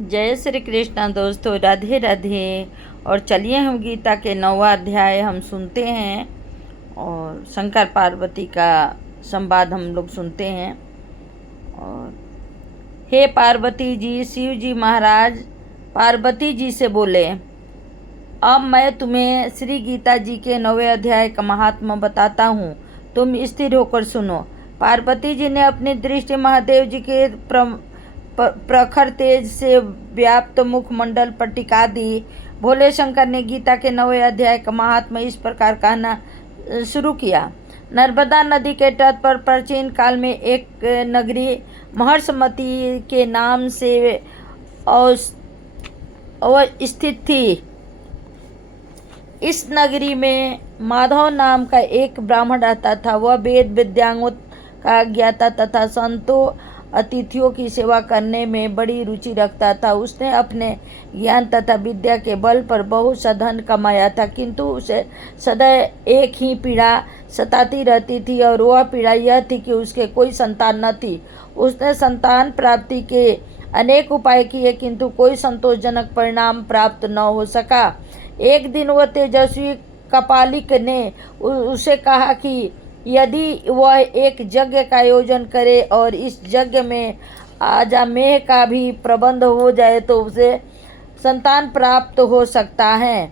जय श्री कृष्ण दोस्तों, राधे राधे। और चलिए हम गीता के 9वां अध्याय हम सुनते हैं और शंकर पार्वती का संवाद हम लोग सुनते हैं। और हे पार्वती जी, शिव जी महाराज पार्वती जी से बोले, अब मैं तुम्हें श्री गीता जी के 9वें अध्याय का महात्मा बताता हूँ, तुम स्थिर होकर सुनो। पार्वती जी ने अपनी दृष्टि महादेव जी के प्रखर तेज से व्याप्त मुखमंडल पर टिका दी। भोले शंकर ने गीता के 9वें अध्याय का महात्मा इस प्रकार कहना शुरू किया। नर्मदा नदी के तट पर प्राचीन काल में एक नगरी महर्षमती के नाम से स्थित थी। इस नगरी में माधव नाम का एक ब्राह्मण रहता था। वह वेद विद्यांगों का ज्ञाता तथा संतों अतिथियों की सेवा करने में बड़ी रुचि रखता था। उसने अपने ज्ञान तथा विद्या के बल पर बहुत सा धन कमाया था, किंतु उसे सदैव एक ही पीड़ा सताती रहती थी, और वह पीड़ा यह थी कि उसके कोई संतान न थी। उसने संतान प्राप्ति के अनेक उपाय किए, किंतु कोई संतोषजनक परिणाम प्राप्त न हो सका। एक दिन वह तेजस्वी कपालिक ने उसे कहा कि यदि वह एक यज्ञ का आयोजन करे और इस यज्ञ में अजामेह का भी प्रबंध हो जाए तो उसे संतान प्राप्त हो सकता है।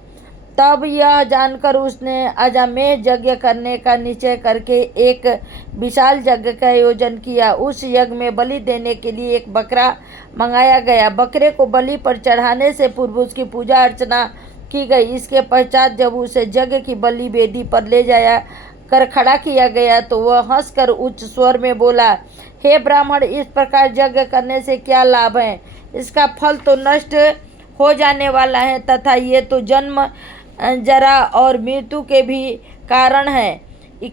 तब यह जानकर उसने अजामेह यज्ञ करने का निश्चय करके एक विशाल यज्ञ का आयोजन किया। उस यज्ञ में बलि देने के लिए एक बकरा मंगाया गया। बकरे को बलि पर चढ़ाने से पूर्व उसकी पूजा अर्चना की गई। इसके पश्चात जब उसे यज्ञ की बलि वेदी पर ले जाया कर खड़ा किया गया तो वह हंसकर उच्च स्वर में बोला, हे ब्राह्मण, इस प्रकार यज्ञ करने से क्या लाभ है? इसका फल तो नष्ट हो जाने वाला है तथा ये तो जन्म, जरा और मृत्यु के भी कारण है।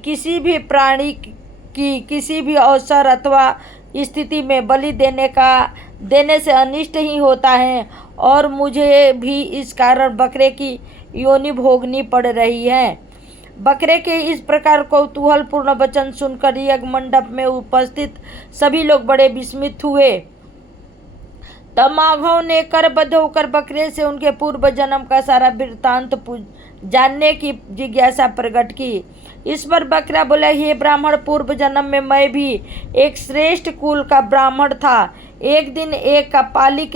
किसी भी प्राणी की किसी भी अवसर अथवा स्थिति में बलि देने से अनिष्ट ही होता है, और मुझे भी इस कारण बकरे की योनि भोगनी पड़ रही है। बकरे के इस प्रकार कौतूहलपूर्ण वचन सुनकर यज्ञ मंडप में उपस्थित सभी लोग बड़े विस्मित हुए। तब माधव ने करबद्ध होकर बकरे से उनके पूर्व जन्म का सारा वृत्तांत जानने की जिज्ञासा प्रकट की। इस पर बकरा बोला, हे ब्राह्मण, पूर्व जन्म में मैं भी एक श्रेष्ठ कुल का ब्राह्मण था। एक दिन एक कपालिक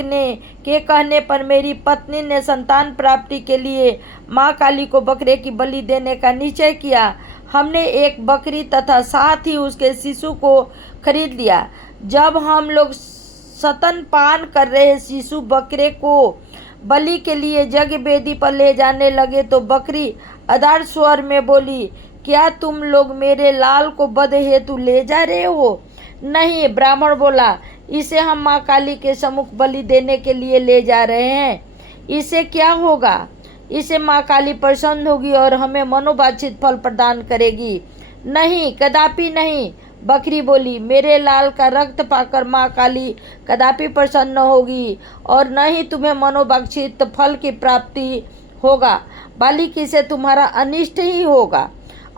के कहने पर मेरी पत्नी ने संतान प्राप्ति के लिए माँ काली को बकरे की बलि देने का निश्चय किया। हमने एक बकरी तथा साथ ही उसके शिशु को खरीद लिया। जब हम लोग स्तनपान कर रहे शिशु बकरे को बलि के लिए यज्ञ वेदी पर ले जाने लगे तो बकरी अदार स्वर में बोली, क्या तुम लोग मेरे लाल को वध हेतु ले जा रहे हो? नहीं, ब्राह्मण बोला, इसे हम माँ काली के सम्मुख बलि देने के लिए ले जा रहे हैं। इससे क्या होगा? इसे माँ काली प्रसन्न होगी और हमें मनोवांछित फल प्रदान करेगी। नहीं, कदापि नहीं, बकरी बोली, मेरे लाल का रक्त पाकर माँ काली कदापि प्रसन्न होगी और न ही तुम्हें मनोवांछित फल की प्राप्ति होगा, बल्कि से तुम्हारा अनिष्ट ही होगा।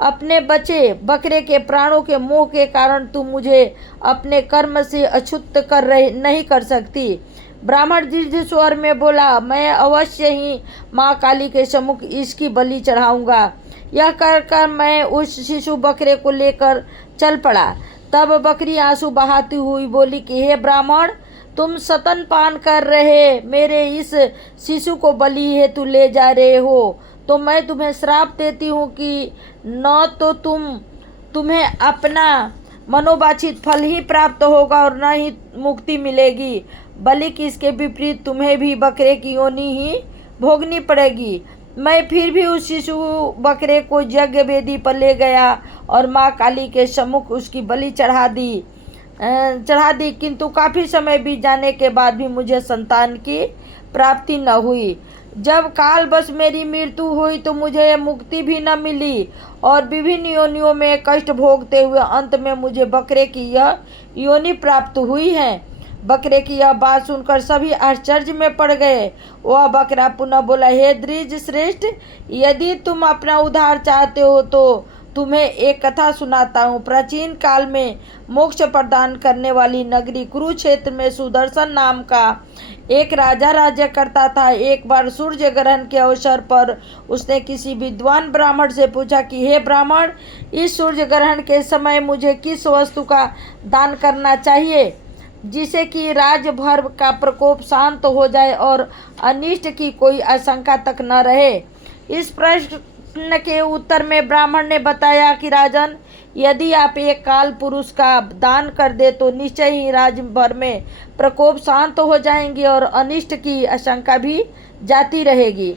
अपने बचे बकरे के प्राणों के मोह के कारण तुम मुझे अपने कर्म से अछूत नहीं कर सकती। ब्राह्मण दीर्घ स्वर में बोला, मैं अवश्य ही माँ काली के सम्मुख इसकी बलि चढ़ाऊंगा। यह कर मैं उस शिशु बकरे को लेकर चल पड़ा। तब बकरी आंसू बहाती हुई बोली कि हे ब्राह्मण, तुम स्तनपान कर रहे मेरे इस शिशु को बलि हेतु ले जा रहे हो, तो मैं तुम्हें श्राप देती हूँ कि न तो तुम्हें अपना मनोवांछित फल ही प्राप्त होगा और न ही मुक्ति मिलेगी, बल्कि इसके विपरीत तुम्हें भी बकरे की योनि ही भोगनी पड़ेगी। मैं फिर भी उस शिशु बकरे को यज्ञ वेदी पर ले गया और माँ काली के सम्मुख उसकी बलि चढ़ा दी, किंतु काफ़ी समय बीत जाने के बाद भी मुझे संतान की प्राप्ति न हुई। जब काल बस मेरी मृत्यु हुई तो मुझे मुक्ति भी न मिली और विभिन्न योनियों में कष्ट भोगते हुए अंत में मुझे बकरे की यह योनि प्राप्त हुई है। बकरे की यह बात सुनकर सभी आश्चर्य में पड़ गए। वह बकरा पुनः बोला, हे द्विज श्रेष्ठ, यदि तुम अपना उद्धार चाहते हो तो तुम्हें एक कथा सुनाता हूँ। प्राचीन काल में मोक्ष प्रदान करने वाली नगरी कुरुक्षेत्र में सुदर्शन नाम का एक राजा राज्य करता था। एक बार सूर्य ग्रहण के अवसर पर उसने किसी विद्वान ब्राह्मण से पूछा कि हे ब्राह्मण, इस सूर्य ग्रहण के समय मुझे किस वस्तु का दान करना चाहिए जिससे कि राज्य भर का प्रकोप शांत हो जाए और अनिष्ट की कोई आशंका तक न रहे। इस प्रश्न के उत्तर में ब्राह्मण ने बताया कि राजन, यदि आप एक काल पुरुष का दान कर दे तो निश्चय ही राज्य भर में प्रकोप शांत हो जाएंगे और अनिष्ट की आशंका भी जाती रहेगी।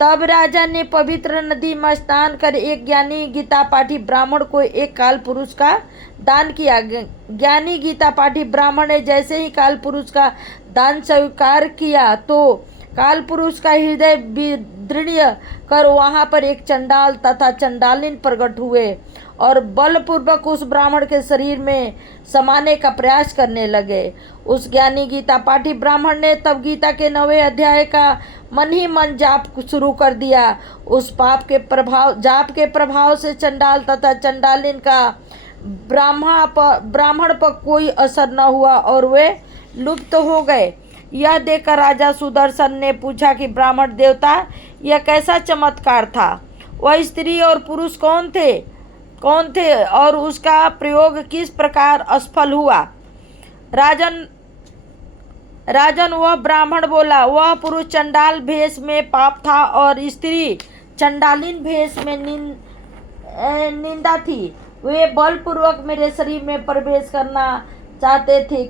तब राजा ने पवित्र नदी में स्नान कर एक ज्ञानी गीता पाठी ब्राह्मण को एक काल पुरुष का दान किया। ज्ञानी गीता पाठी ब्राह्मण ने जैसे ही काल पुरुष का दान स्वीकार किया तो काल पुरुष का हृदय विदृढ़ कर वहां पर एक चंडाल तथा चंडालिन प्रकट हुए और बलपूर्वक उस ब्राह्मण के शरीर में समाने का प्रयास करने लगे। उस ज्ञानी गीता पाठी ब्राह्मण ने तब गीता के 9वें अध्याय का मन ही मन जाप शुरू कर दिया। उस जाप के प्रभाव से चंडाल तथा चंडालिन का ब्राह्मण पर कोई असर न हुआ और वे लुप्त हो गए। यह देखकर राजा सुदर्शन ने पूछा कि ब्राह्मण देवता, यह कैसा चमत्कार था? वह स्त्री और पुरुष कौन थे और उसका प्रयोग किस प्रकार असफल हुआ? राजन, वह ब्राह्मण बोला, वह पुरुष चंडाल भेष में पाप था और स्त्री चंडालिन भेष में निंदा थी। वे बलपूर्वक मेरे शरीर में प्रवेश करना चाहते थे,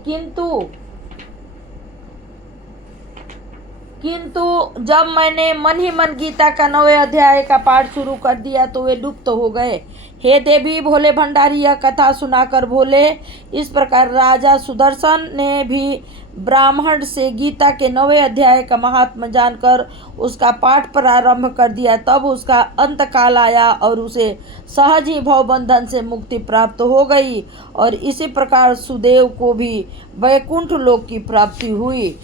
किंतु जब मैंने मन ही मन गीता का 9वें अध्याय का पाठ शुरू कर दिया तो वे लुप्त हो गए। हे देवी, भोले भंडारी यह कथा सुनाकर बोले। इस प्रकार राजा सुदर्शन ने भी ब्राह्मण से गीता के 9वें अध्याय का महात्म्य जानकर उसका पाठ प्रारंभ कर दिया। तब उसका अंतकाल आया और उसे सहज ही भवबंधन से मुक्ति प्राप्त हो गई और इसी प्रकार सुदेव को भी वैकुंठ लोक की प्राप्ति हुई।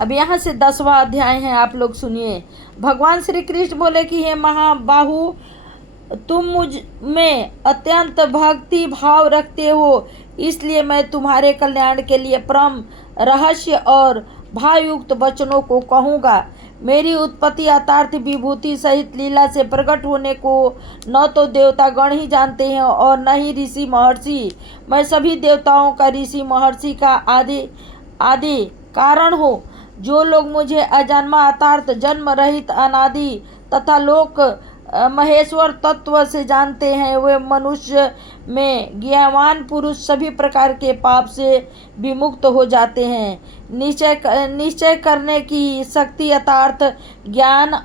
अब यहाँ से 10वां अध्याय है, आप लोग सुनिए। भगवान श्री कृष्ण बोले कि हे महाबाहु, तुम मुझ में अत्यंत भक्ति भाव रखते हो, इसलिए मैं तुम्हारे कल्याण के लिए परम रहस्य और भावयुक्त वचनों को कहूँगा। मेरी उत्पत्ति अतार्थ विभूति सहित लीला से प्रकट होने को न तो देवता गण ही जानते हैं और न ही ऋषि महर्षि। मैं सभी देवताओं का, ऋषि महर्षि का आदि कारण हूँ। जो लोग मुझे अजन्मा अतार्थ जन्म रहित अनादि तथा लोक महेश्वर तत्व से जानते हैं, वे मनुष्य में ज्ञानवान पुरुष सभी प्रकार के पाप से विमुक्त हो जाते हैं। निश्चय करने की शक्ति अतार्थ ज्ञान,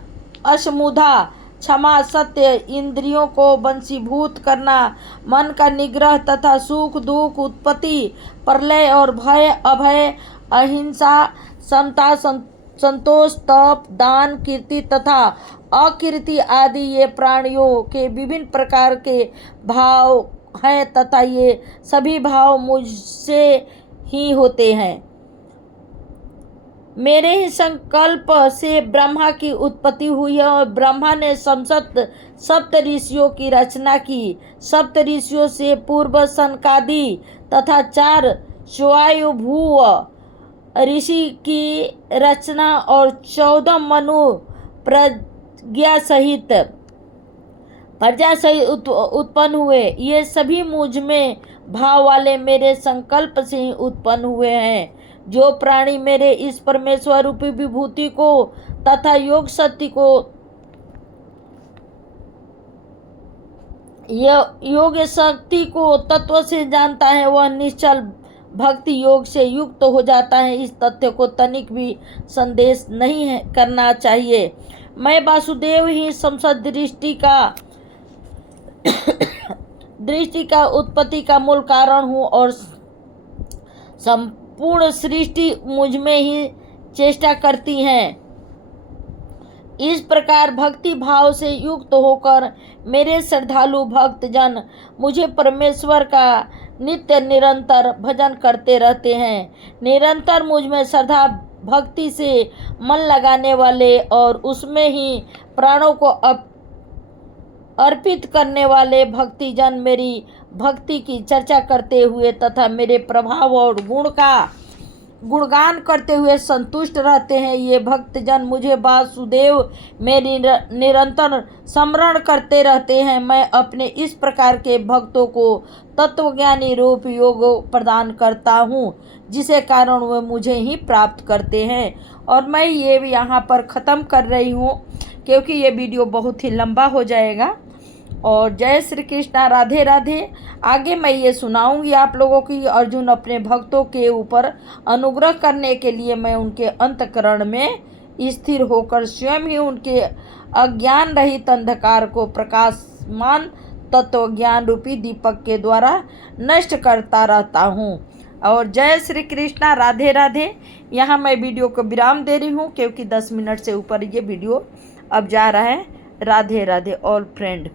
अशमुधा, क्षमा, सत्य, इंद्रियों को वशीभूत करना, मन का निग्रह तथा सुख दुख, उत्पत्ति प्रलय और भय अभय, अहिंसा, समता, संतोष, तप, दान, कीर्ति तथा अकीर्ति आदि ये प्राणियों के विभिन्न प्रकार के भाव हैं तथा ये सभी भाव मुझसे ही होते हैं। मेरे ही संकल्प से ब्रह्मा की उत्पत्ति हुई है और ब्रह्मा ने सप्त ऋषियों की रचना की। सप्त ऋषियों से पूर्व सनकादि तथा 4 स्वायुभुव ऋषि की रचना और 14 मनु प्रज्ञा सहित उत्पन्न हुए। ये सभी मुझ में भाव वाले मेरे संकल्प से ही उत्पन्न हुए हैं। जो प्राणी मेरे इस परमेश्वर रूपी विभूति को तथा योग शक्ति को योग शक्ति को तत्व से जानता है, वह निश्चल भक्ति योग से युक्त हो जाता है। इस तथ्य को तनिक भी संदेश नहीं है करना चाहिए। मैं वासुदेव ही समस्त दृष्टि का उत्पत्ति का मूल कारण हूँ और संपूर्ण सृष्टि मुझ में ही चेष्टा करती है। इस प्रकार भक्ति भाव से युक्त होकर मेरे श्रद्धालु भक्त जन मुझे परमेश्वर का नित्य निरंतर भजन करते रहते हैं। निरंतर मुझ में श्रद्धा भक्ति से मन लगाने वाले और उसमें ही प्राणों को अर्पित करने वाले भक्तिजन मेरी भक्ति की चर्चा करते हुए तथा मेरे प्रभाव और गुण का गुणगान करते हुए संतुष्ट रहते हैं। ये भक्तजन मुझे वासुदेव में निरंतर स्मरण करते रहते हैं। मैं अपने इस प्रकार के भक्तों को तत्वज्ञानी रूप योग प्रदान करता हूँ, जिसे कारण वे मुझे ही प्राप्त करते हैं। और मैं ये यहाँ पर ख़त्म कर रही हूँ, क्योंकि ये वीडियो बहुत ही लंबा हो जाएगा। और जय श्री कृष्णा, राधे राधे। आगे मैं ये सुनाऊंगी आप लोगों की अर्जुन अपने भक्तों के ऊपर अनुग्रह करने के लिए मैं उनके अंतःकरण में स्थिर होकर स्वयं ही उनके अज्ञान रहित अंधकार को प्रकाशमान तत्व ज्ञान रूपी दीपक के द्वारा नष्ट करता रहता हूँ। और जय श्री कृष्णा, राधे राधे। यहाँ मैं वीडियो को विराम दे रही हूँ, क्योंकि 10 मिनट से ऊपर ये वीडियो अब जा रहा है। Radhe Radhe all friend.